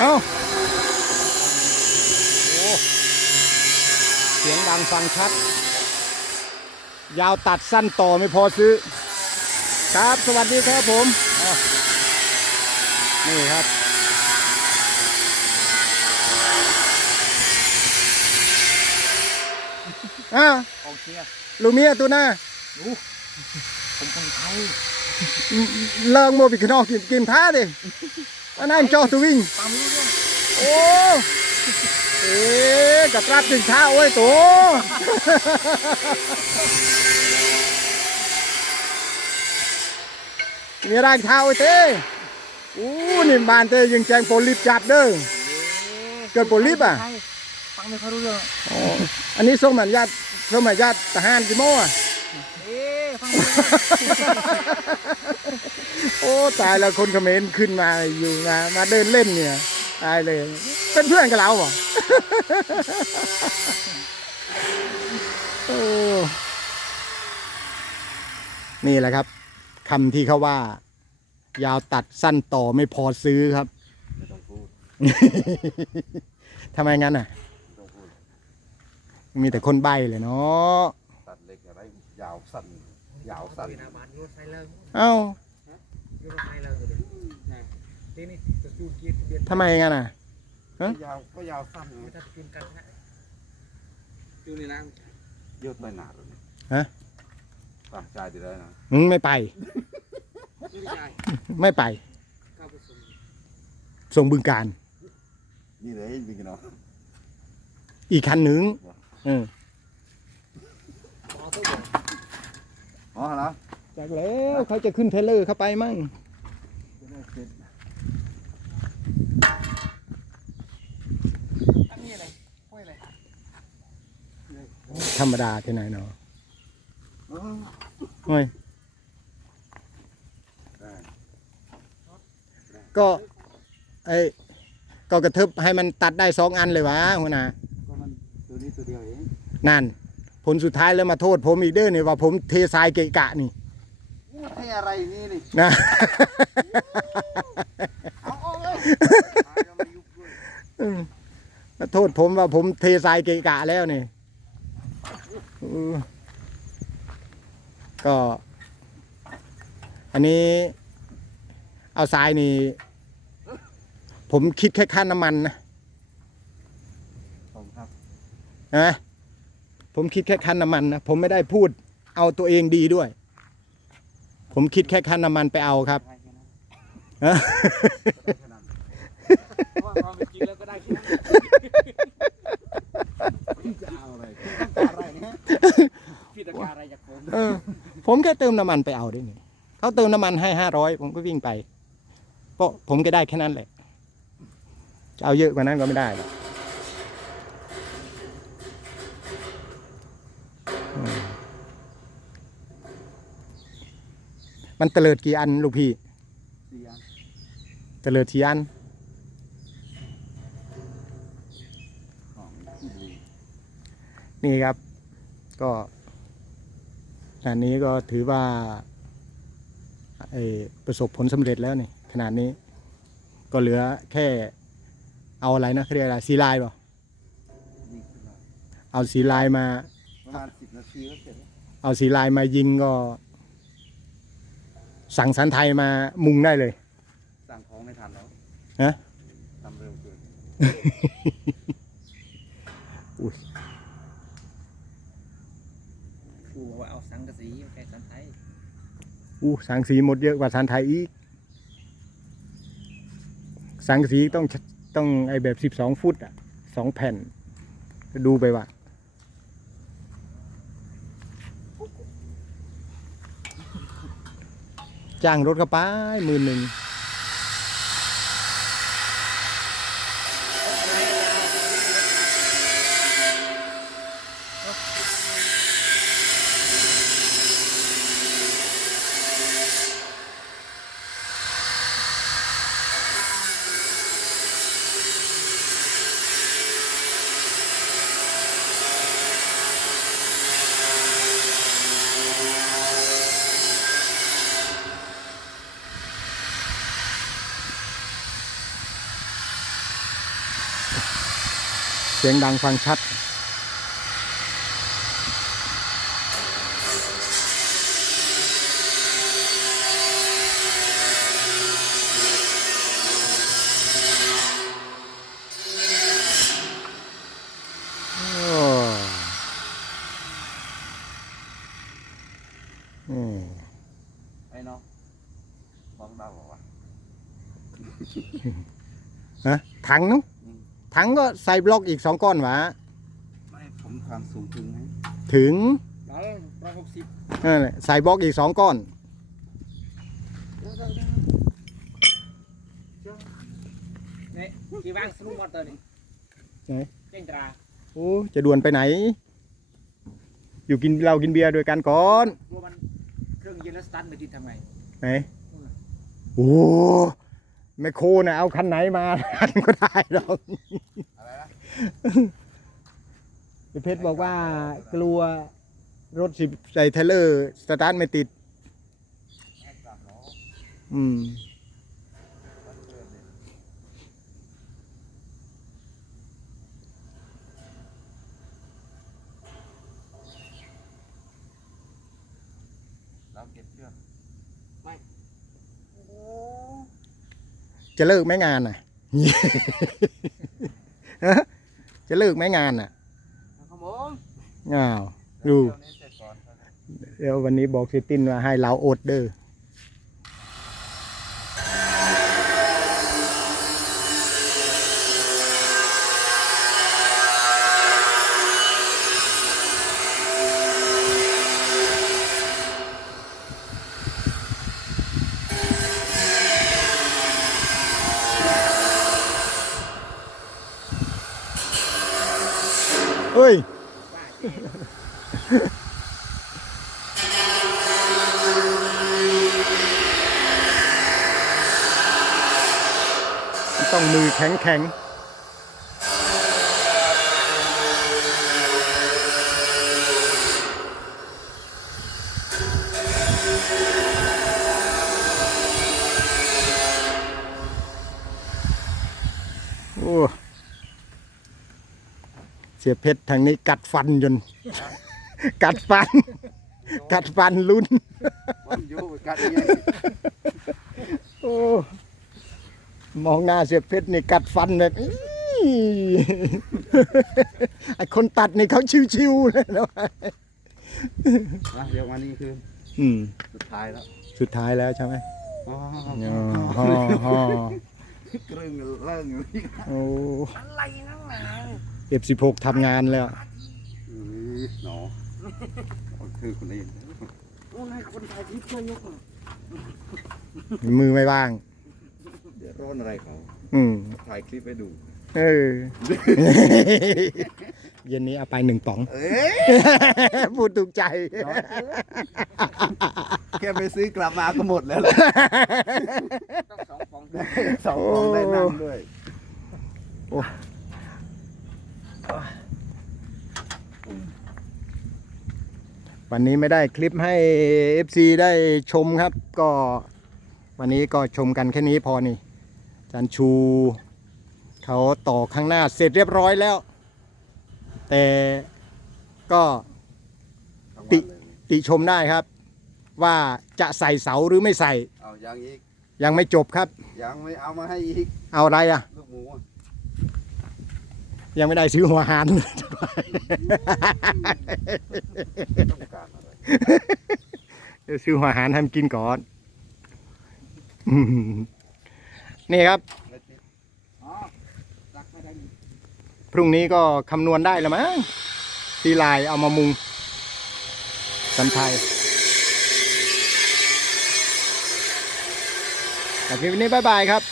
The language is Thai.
เอ้าโอ้เสียงดังฟังชัด ยาวตัดสั้นต่อไม่พอซื้อ ครับสวัสดีครับผมอ้าวนี่ครับอ่ากองเชียร์ลูกเมียตัวหน้าผมคนไทย เลิงโมบิขนอกกินกินท้าดิ อันนั้นจอสวิงตามรู้เรื่องโอ้เอ๊ะกระตรับถึงเท้าไว้ยตัวมีร่างเท้าไว้เต้อู้นี่บ้านเต้ยังแจงโปลิปจับเด้อเกิดโปลิปอะไทยฟังไม่ค่อยรู้เรื่องอ๋ออันนี้ส่งเหมือนญาติส่งเหมือนญาติทหารกี่โมงอะเอ๊ะ ฟังไม่รู้เรื่องโอ้ตายแล้วคนเขมรขึ้นมาอยู่มามาเดินเล่นเนี่ยตายเลย เป็นเพื่อนกับเราเหรอโอ้นี่แหละครับคำที่เขาว่า ยาวตัดสั้นต่อไม่พอซื้อครับไม่ต้องพูดทำไมงั้นอะไม่ต้องพูดมีแต่คนใบ้เลยเนาะตัดเล็กอะไรยาวสั้น ยาวสั้นวินาบานยูรถไฟเลิงเอ้ายูรถไฟเลิงเลยนะทีนี้จะจูนกีดเบียนทำไมงั้นอะฮะยาวก็ยาวสั้นไงไม่ถ้าจูนกันนะจูนนี่นะเยอะไปหนาเลยฮะต่างใจดีได้นะมึงไม่ไปจูนใหญ่ไม่ไปเข้าไปส่งส่งบึงการ นี่เลยจริงๆเนาะอีกคันหนึ่งเออ อ๋อตัวบอกอ๋อแล้วจากแล้วเขาจะขึ้นเทรลเลอร์เข้าไปมั่งตั้งนี่อะไรห้วยอะไรธรรมดาที่ไหนเนาะเออเฮ้ยได้ก็ไอ้ก็กระทึบให้มันตัดได้สองอันเลยวะหัวหน้าก็มันตัวนี้ ตัวเดียวเองนั่นผลสุดท้ายแล้วมาโทษ ผมอีกเด้อนี่ว่าผมเททรายเกะกะนี่ ให้อะไรนี่นี่นะ เอาเอาเลยตายแล้วไม่ยุบด้วยอืมมาโทษผมว่าผมเททรายเกะกะแล้วนี่เออก็ อันนี้ เอาทรายนี่ ผมคิดแค่ค่าน้ำมันนะผมครับ นะ ผมคิดแค่คันน้ำมันนะผมไม่ได้พูดเอาตัวเองดีด้วย ผมคิดแค่คันน้ำมันไปเอาครับได้แค่นั้นฮะได้แค่นั้นเพราะว่าความเป็นจริงแล้วก็ได้แค่นั้นจะเอาอะไรต้องการอะไรเนี่ยพี่ตะการอะไรจากผมเออ ผมแค่เติมน้ำมันไปเอาได้นี่เขาเติมน้ำมันให้ห้าร้อยผมก็วิ่งไปเพราะผมก็ได้แค่นั้นแหละจะเอาเยอะกว่านั้นก็ไม่ได้หรอก มันเตลิดกี่อันลูกพี่สี่อันเตลิดกี่อันของที่ดีนี่ครับ ก็อันนี้ก็ถือว่าไอ้ประสบผลสำเร็จแล้วนี่ขนาดนี้ ก็เหลือแค่เอาอะไรนะเขาเรียกอะไรสีลายเปล่านี่คืออะไรเอาสีลายมา ประมาณสิบนาทีก็เสร็จแล้ว เอาสีลายมายิงก็ สั่งสันไทยมามุงได้เลย สั่งของไม่ทันแล้วฮะทำเร็วเกินกูบอกว่าเอาสังกะสีแค่สันไทยอู้สังสีหมดเยอะกว่าสันไทยอีก สังสีต้องต้องไอแบบสิบสองฟุตอะสองแผ่น ดูไปว่า จ้างรถเข้าไปหมื่นหนึ่ง เสียงดังฟังชัด โอ้อืมไอ้เนาะมองดาวบอกว่า ฮะถังเนุ๊ ถังก็ใส่บล็อกอีกสองก้อนหวะไม่ผมความสูงถึงไหมถึงร้อยร้อยหกสิบนั่นแหละใส่บล็อกอีกสองก้อนเนี่ยกี่ว่างสนุกมอเตอร์นี่ไหนเจ้งตราโอ้จะด่วนไปไหน อยู่กินเรากินเบียร์ด้วยกันก่อนกลัวมันเครื่องเย็นแล้วสตาร์ทไม่ติดทำไงไหนโอ้ แมคโครน่ะเอาคันไหนมาคันก็ได้หรอกอะไรนะพี่เพชรบอกว่ากลัวรถสิบใส่เทเลอร์สตาร์ทไม่ติด อืมเกินเลยเราเก็บเชือก จะเลิกไหมงานน่ะฮะจะเลิกไหมงานน่ะครับผมอ้าวดูเที่ยวนี้เสร็จก่อนครับเดี๋ยววันนี้บอกซิตินว่าให้เราอดเด้อ ต้องมือแข็งแข็งโอ้เสียเพชรทางนี้กัดฟันจน กัดฟัน กัดฟันลุ้นผมอยู่กันยังไง โอ้ มองหน้าเสียเพชรนี่กัดฟันแบบอี้ไอคนตัดนี่เขาชิวๆเลยนะนะเดี๋ยววันนี้คืออืม สุดท้ายแล้วสุดท้ายแล้วใช่ไหมอ๋ออ๋อฮ่อฮ่อกรึงเริ่งอยู่นี่โอ้อะไรนั่นหนาเอฟสิบหกทำงานแล้ว อื้อหนอเอาคือคนอื่นโอ้นายคนถ่ายคลิปช่วยยกหน่อย มือไม่ว่างเดี๋ยว ร้อนอะไรเขาอืมถ่ายคลิปไปดู เออ เย็นนี้เอาไปหนึ่งป๋อง เอ้ยพูดถูกใจ แค่ไปซื้อกลับมาก็หมดแล้วต้องสองฟองสองของได้นั่งด้วยวันนี้ไม่ได้คลิปให้ FC ได้ชมครับ ก็วันนี้ก็ชมกันแค่นี้พอนี่อา จารย์ชูเขาต่อข้างหน้าเสร็จเรียบร้อยแล้ว แต่ก็ติติชมได้ครับ ว่าจะใส่เสาหรือไม่ใส่ เอายังอีกยังไม่จบครับ ยังไม่เอามาให้อีกเอาอะไรอะ ลูกหมูอะยังไม่ได้ซื้อหัวหาร ต้องการอะไรเดี๋ยวซื้อหัวหารให้มันกินก่อนอืม นี่ครับ พรุ่งนี้ก็คำนวณได้แล้วมั้งทีลายเอามามุง สันไทยแต่คลิปนี้บายบายครับ